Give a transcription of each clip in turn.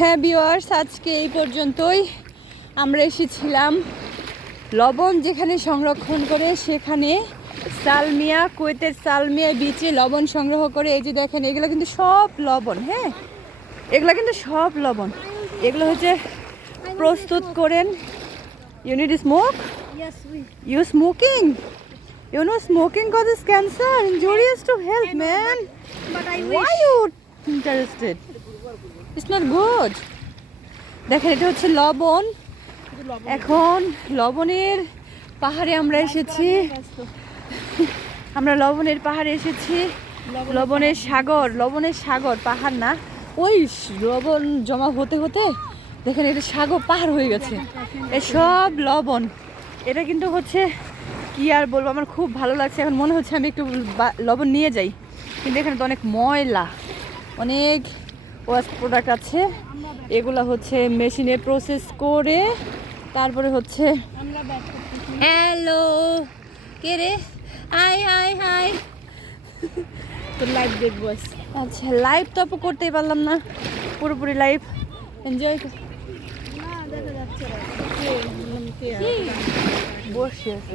হ্যাঁ ভিউয়ার্স, আজকে এই পর্যন্তই। আমরা এসেছিলাম লবণ যেখানে সংরক্ষণ করে, সেখানে সালমিয়া, কুয়েতের সালমিয়া বিচে লবণ সংগ্রহ করে। এই যে দেখেন, এগুলো কিন্তু সব লবণ। হ্যাঁ, এগুলো কিন্তু সব লবণ। এগুলো হচ্ছে প্রস্তুত করেন। You need to smoke? Yes, we. You smoking? You know smoking causes cancer. Injurious to health, man. But I Why wish. you interested? It's not good. দেখেন, এটা হচ্ছে লবণ। এখন লবণের পাহাড়ে আমরা এসেছি। আমরা লবণের পাহাড়ে এসেছি। লবণের সাগর, লবণের সাগর, পাহাড় না। ওই লবণ জমা হতে হতে দেখেন এটা সাগর পাহাড় হয়ে গেছে। এসব লবণ, এটা কিন্তু হচ্ছে কি আর বলবো, আমার খুব ভালো লাগছে। এখন মনে হচ্ছে আমি একটু লবণ নিয়ে যাই, কিন্তু এখানে তো অনেক ময়লা, অনেক ওয়েস্ট প্রোডাক্ট আছে। এগুলা হচ্ছে মেশিনে প্রসেস করে তারপরে হচ্ছে। হ্যালো, কে রে? High high high. তো লাইভ দেখবো। আচ্ছা, লাইভ তো আপু করতেই পারলাম না, পুরোপুরি লাইভ এনজয়। না, দেখা যাচ্ছে না। বসি আছে,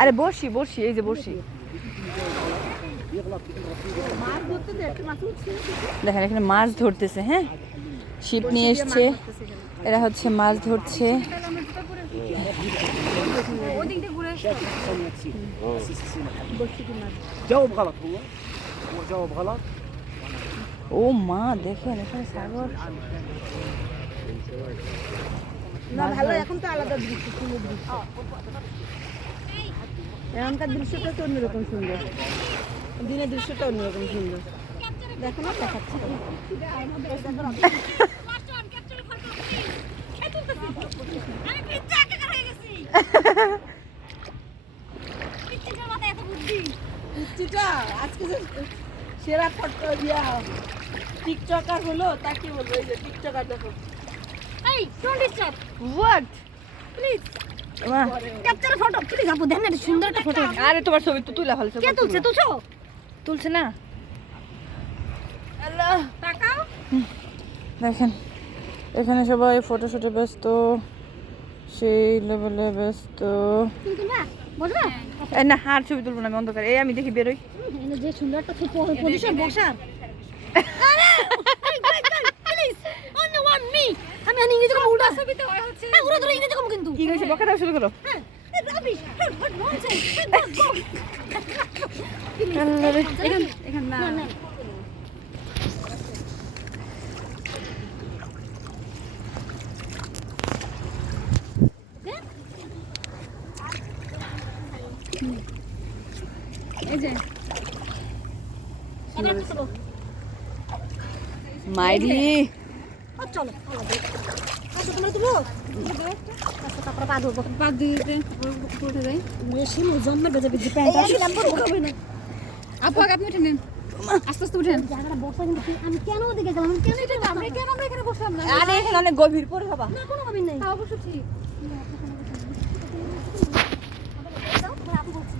আরে বসি বসি, এই যে বসি। মাছ ধরতে দে, একটা মাছ উঠছে। দেখেন এখানে মাছ ধরতেছে। হ্যাঁ, ছিপ নিয়ে এসছে, এরা হচ্ছে মাছ ধরছে। ওদিক দিয়ে ঘুরে جاوب غلط هو جاوب غلط ও মা, দেখেন এখানে সাগর। না ভালো, এখন তো আলাদা দৃশ্য, সুন্দর দৃশ্য। এখনকার দৃশ্যটা তো অন্যরকম সুন্দর, দিনের দৃশ্যটা অন্যরকম সুন্দর। দেখো না, দেখাচ্ছি। আজকে সেরা ফটো দিয়া টিকটকার হলো, তাকে বলবো এই যে টিকটকার। দেখো, এই ডোন্ট ডিস্টার্ব। হোয়াট প্লিজ মা, ক্যাপচার ফটো প্লিজ। আপু দেখেন, এটা সুন্দর একটা ফটো। আরে তোমার ছবি তো তুলে ফেলছে। কে তুলছে? তুলছো? তুলছে না। আল্লাহ, তাকাও। দেখেন এখানে সবাই ফটোশুটে ব্যস্ত, সেই লেভেলে ব্যস্ত। কিন্তু না, বুঝলা? এই না, আর ছবি তুলবো না আমি অন্ধকারে। এই আমি দেখি বেরোই। যে সুন্দর একটা পজিশন বসার। আরে প্লিজ অনলি ওয়ান মি। আমি ইংরেজি কম উড়া ছবিতে হয় হচ্ছে। হ্যাঁ, উড়া ধরে ইংরেজি কম কিন্তু। কি কইছে? বকা দাও শুরু করো। হ্যাঁ, এই রাবিশ। What nonsense. আল্লাহ রে, এখান না। না এই যে এটা তো মাইরি চলো। আচ্ছা, তোমরা তুলো। আচ্ছা, তারপরে পা ধরবো। পা দিতে উঠে যাই। মেশিন জন্মে বেজে বেজে প্যান্ট আসলে আমি হবে না। আপু আগে আপনি উঠে নেন, আস্তে আস্তে উঠেন। জায়গাটা বসা, কিন্তু আমি কেন ওদিকে গেলাম? আমি কেন এটা আমরা এখানে বসলাম না? আরে এখানে অনেক গভীর পড়ে যাবা। না, কোনো ভাবি নাই। হ্যাঁ, অবশ্য ঠিক। আপু বলছি